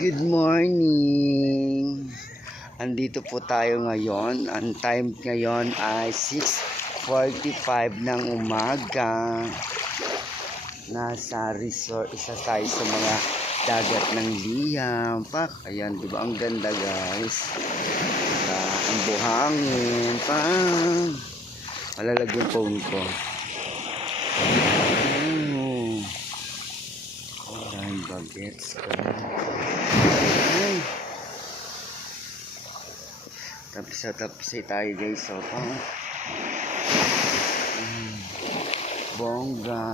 Good morning! Andito po tayo ngayon. Ang time ngayon ay 6:45 ng umaga. Nasa resort, isa tayo sa mga dagat ng Liam. Pak, ayan, di ba? Ang ganda, guys. Ang buhangin. Pak, malalag yung phone ko. Maraming bagets. Tapos tayo, guys. So, bongga.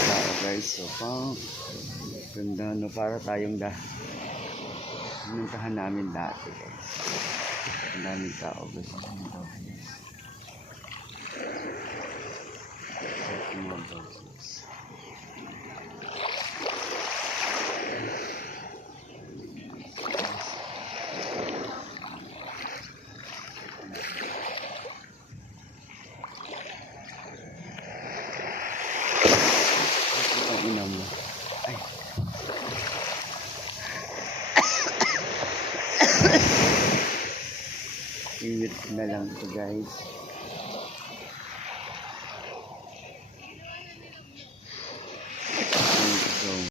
Tao, guys. So, ganda, no? Para tayong pinuntahan namin dati, guys. Ang daming tao, guys. Ina mo. Ay. Init na lang ito, guys.